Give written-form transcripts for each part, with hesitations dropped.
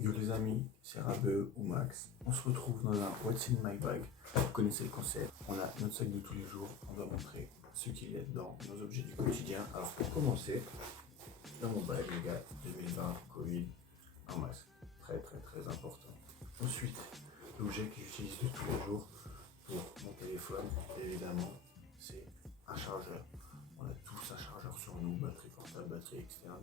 Yo les amis, c'est Rabeu ou Max. On se retrouve dans un What's in my bag. Vous connaissez le concept. On a notre sac de tous les jours. On va montrer ce qu'il y a dedans, nos objets du quotidien. Alors pour commencer, dans mon bag les gars, 2020, Covid, un masque. Très très très important. Ensuite, l'objet que j'utilise de tous les jours pour mon téléphone, évidemment, c'est un chargeur. On a tous un chargeur sur nous, batterie portable, batterie externe.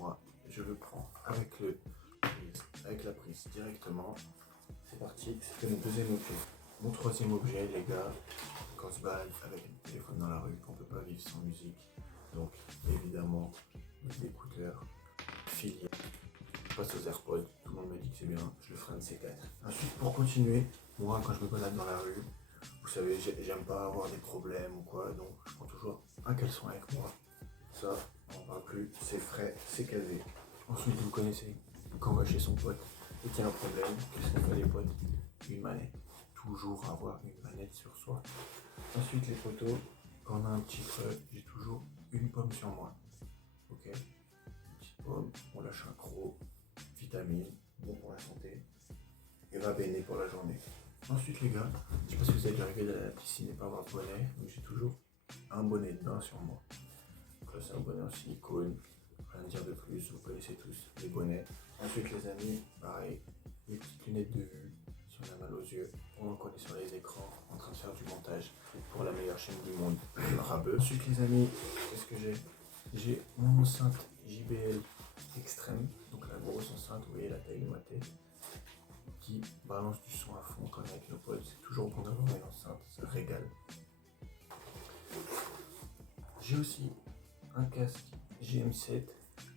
Moi, je le prends avec la prise directement. C'est parti, c'était mon deuxième objet. Mon troisième objet, les gars, quand on se balade avec un téléphone dans la rue, on peut pas vivre sans musique. Donc, évidemment, les écouteurs, filières. Je passe aux AirPods, tout le monde me dit que c'est bien, je le ferai un de ces quatre. Ensuite, pour continuer, moi, quand je me balade dans la rue, vous savez, j'aime pas avoir des problèmes ou quoi, donc je prends toujours un caleçon avec moi. Ça, on n'en parle plus, c'est frais, c'est casé. Ensuite, vous connaissez, quand on va chez son pote et qu'il y a un problème, qu'est-ce qu'on fait les potes? Une manette. Toujours avoir une manette sur soi. Ensuite, les potos, quand on a un petit creux, j'ai toujours une pomme sur moi. Ok? Une petite pomme, on lâche un croc, vitamine, bon pour la santé, et va béné pour la journée. Ensuite, les gars, je sais pas si vous avez déjà arrivé à la piscine et pas avoir de bonnet, donc j'ai toujours un bonnet de bain sur moi. Donc là, c'est un bonnet en silicone. Rien à dire de plus, vous connaissez tous les bonnets. Ensuite les amis, pareil, les petites lunettes de vue si on a mal aux yeux, pendant qu'on est sur les écrans en train de faire du montage pour la meilleure chaîne du monde, Rabeux. Ensuite les amis, qu'est-ce que j'ai mon enceinte JBL extrême, donc la grosse enceinte, vous voyez la taille de ma tête, qui balance du son à fond quand on est avec nos potes. C'est toujours bon d'avoir une enceinte, ça régale. J'ai aussi un casque GM7.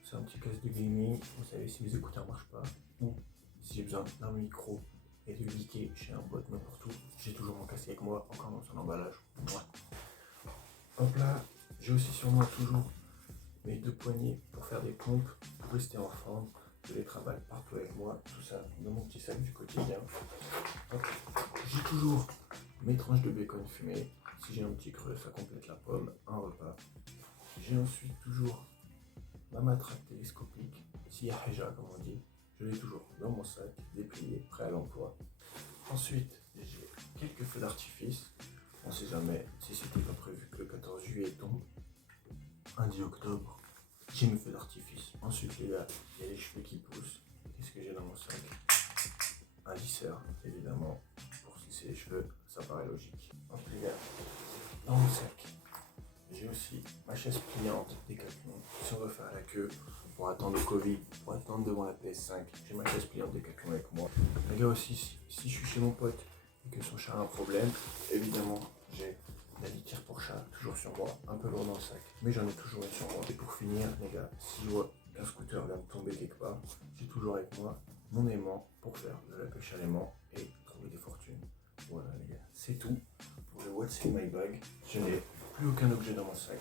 C'est un petit casque de gaming, vous savez si mes écouteurs marchent pas, ou si j'ai besoin d'un micro et de geeker chez un pote n'importe où, j'ai toujours mon casque avec moi, encore dans son emballage. Moi. Hop là, j'ai aussi sur moi toujours mes deux poignets pour faire des pompes, pour rester en forme, je les travaille partout avec moi, tout ça dans mon petit sac du quotidien. Hop. J'ai toujours mes tranches de bacon fumé, si j'ai un petit creux ça complète la pomme, un repas. J'ai ensuite toujours ma matraque télescopique, si Yaheja comme on dit, je l'ai toujours dans mon sac, déplié, prêt à l'emploi. Ensuite, j'ai quelques feux d'artifice, on sait jamais si c'était pas prévu que le 14 juillet tombe, un 10 octobre, j'ai mes feux d'artifice. Ensuite les gars, il y a les cheveux qui poussent, qu'est-ce que j'ai dans mon sac? Un lisseur, évidemment, pour se lisser les cheveux, ça paraît logique. Ensuite les gars, dans mon sac, j'ai aussi ma chaise pliante Decathlon. Si on veut faire la queue pour attendre le Covid, pour attendre devant la PS5, j'ai ma chaise pliante Decathlon avec moi. Les gars aussi, si je suis chez mon pote et que son chat a un problème, évidemment j'ai la litière pour chat toujours sur moi, un peu lourd dans le sac, mais j'en ai toujours une sur moi. Et pour finir les gars, si je vois qu'un scooter vient de tomber quelque part, j'ai toujours avec moi mon aimant pour faire de la pêche à l'aimant et trouver des fortunes. Voilà les gars, c'est tout pour le What's in my bag. Je n'ai plus aucun objet dans mon sac.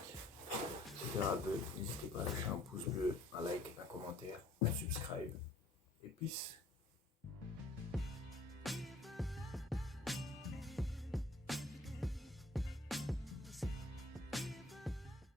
C'était Rabeu. N'hésitez pas à lâcher un pouce bleu, un like, un commentaire, un subscribe. Et peace.